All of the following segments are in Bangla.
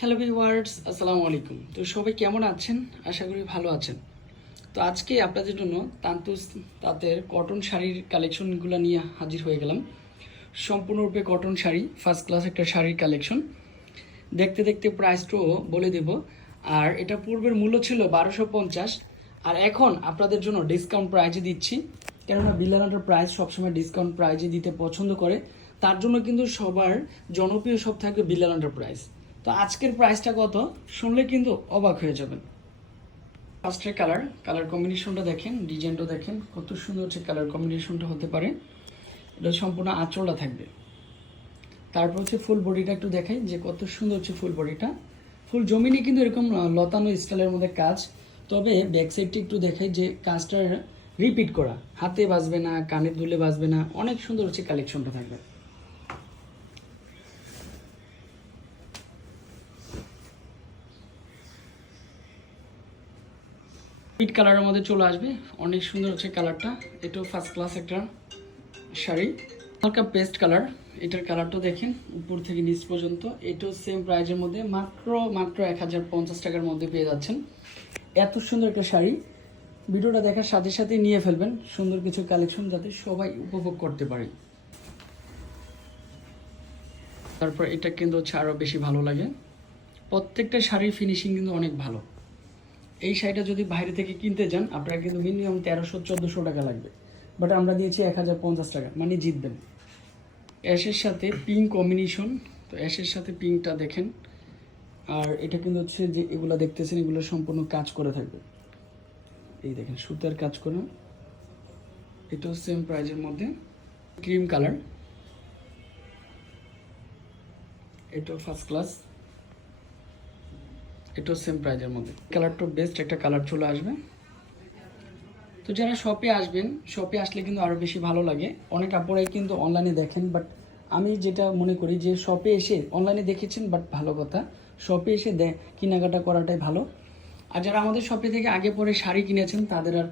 হ্যালো ভিওয়ার্স আসসালামু আলাইকুম। তো সবাই কেমন আছেন? আশা করি ভালো আছেন। তো আজকে আপনাদের জন্য তান্তুস তাঁতের কটন শাড়ির কালেকশনগুলো নিয়ে হাজির হয়ে গেলাম। সম্পূর্ণরূপে কটন শাড়ি ফার্স্ট ক্লাস একটা শাড়ির কালেকশন দেখতে দেখতে প্রাইসটাও বলে দেব। আর এটা পূর্বের মূল্য ছিল বারোশো পঞ্চাশ। আর এখন আপনাদের জন্য ডিসকাউন্ট প্রাইজে দিচ্ছি। কেননা বিল্লানাটার প্রাইস সবসময় ডিসকাউন্ট প্রাইজে দিতে পছন্দ করে। তার জন্য কিন্তু সবার জনপ্রিয় সব থাকবে বিল্লানাটার প্রাইস তো আজকের প্রাইসটা কত? শুনলে কিন্তু অবাক হয়ে যাবেন। ফার্স্টের কালার কালার কম্বিনেশনটা দেখেন ডিজাইনটা দেখেন, কত সুন্দর হচ্ছে কালার কম্বিনেশনটা হতে পারে। এটা সম্পূর্ণ আঁচলটা থাকবে। তারপর হচ্ছে ফুল বডিটা একটু দেখাই যে কত সুন্দর হচ্ছে ফুল বডিটা ফুল জমিনে কিন্তু এরকম লতানো স্টাইলের মধ্যে কাজ। তবে ব্যাক সাইডটা একটু দেখাই যে কাজটা রিপিট করা। হাতে বাজবে না, কানে দুলে বাজবে না, অনেক সুন্দর হচ্ছে কালেকশনটা থাকবে। পিট কালারের মধ্যে চলে আসবে। অনেক সুন্দর হচ্ছে কালারটা এটাও ফার্স্ট ক্লাস একটা শাড়ি। হালকা পেস্ট কালার এটার কালারটা দেখেন, উপর থেকে নিচ পর্যন্ত। এটাও সেম প্রাইজের মধ্যে, মাত্র মাত্র এক হাজার পঞ্চাশ টাকার মধ্যে পেয়ে যাচ্ছেন। এত সুন্দর একটা শাড়ি। ভিডিওটা দেখার সাথে সাথে নিয়ে ফেলবেন। সুন্দর কিছু কালেকশন যাতে সবাই উপভোগ করতে পারে। তারপর এটা কিন্তু হচ্ছে আরও বেশি ভালো লাগে। প্রত্যেকটা শাড়ির ফিনিশিং কিন্তু অনেক ভালো। এই শাড়িটা যদি বাইরে থেকে কিনতে যান, আপনারা কিন্তু মিনিমাম তেরোশো, চোদ্দোশো টাকা লাগবে। বাট আমরা দিয়েছি এক হাজার পঞ্চাশ টাকা মানে জিতবেন। অ্যাশের সাথে পিঙ্ক কম্বিনেশন তো অ্যাশের সাথে পিঙ্কটা দেখেন। আর এটা কিন্তু হচ্ছে যে এগুলো দেখতেছেন, এগুলো সম্পূর্ণ কাজ করে থাকবে। এই দেখেন, সুতার কাজ করে। এটাও সেম প্রাইজের মধ্যে। ক্রিম কালার এটাও ফার্স্ট ক্লাস এটাও সেম প্রাইজের মধ্যে। কালারটা বেস্ট একটা কালার চলে আসবে। তো যারা শপে আসবেন শপে আসলে কিন্তু আরও বেশি ভালো লাগে। অনেক আপুরাই কিন্তু অনলাইনে দেখেন বাট আমি যেটা মনে করি যে শপে এসে অনলাইনে দেখেছেন বাট ভালো কথা। শপে এসে দে কেনাকাটা করাটাই ভালো। আর যারা আমাদের শপে থেকে আগে পরে শাড়ি কিনেছেন, তাদের আর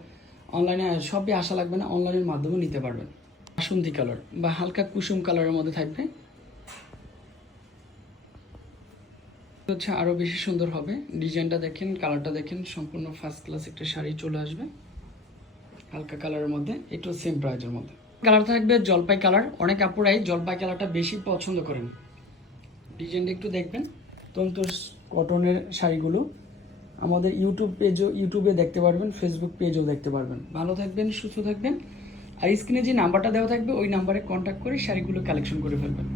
অনলাইনে শপে আসা লাগবে না অনলাইনের মাধ্যমে নিতে পারবেন। বাসন্তী কালার বা হালকা কুসুম কালারের মধ্যে থাকবে। হচ্ছে আরও বেশি সুন্দর হবে। ডিজাইনটা দেখেন, কালারটা দেখেন, সম্পূর্ণ ফার্স্ট ক্লাস একটা শাড়ি চলে আসবে। হালকা কালারের মধ্যে, একটু সেম প্রাইজের মধ্যে। কালার থাকবে জলপাই কালার। অনেক আপুরাই জলপাই কালারটা বেশি পছন্দ করেন। ডিজাইনটা একটু দেখবেন। তন্তু কটনের শাড়িগুলো। আমাদের ইউটিউব পেজও ইউটিউবে দেখতে পারবেন ফেসবুক পেজও দেখতে পারবেন। ভালো থাকবেন, সুস্থ থাকবেন। আর স্ক্রিনে যে নাম্বারটা দেওয়া থাকবে, ওই নাম্বারে কন্ট্যাক্ট করে শাড়িগুলো কালেকশন করে ফেলবেন।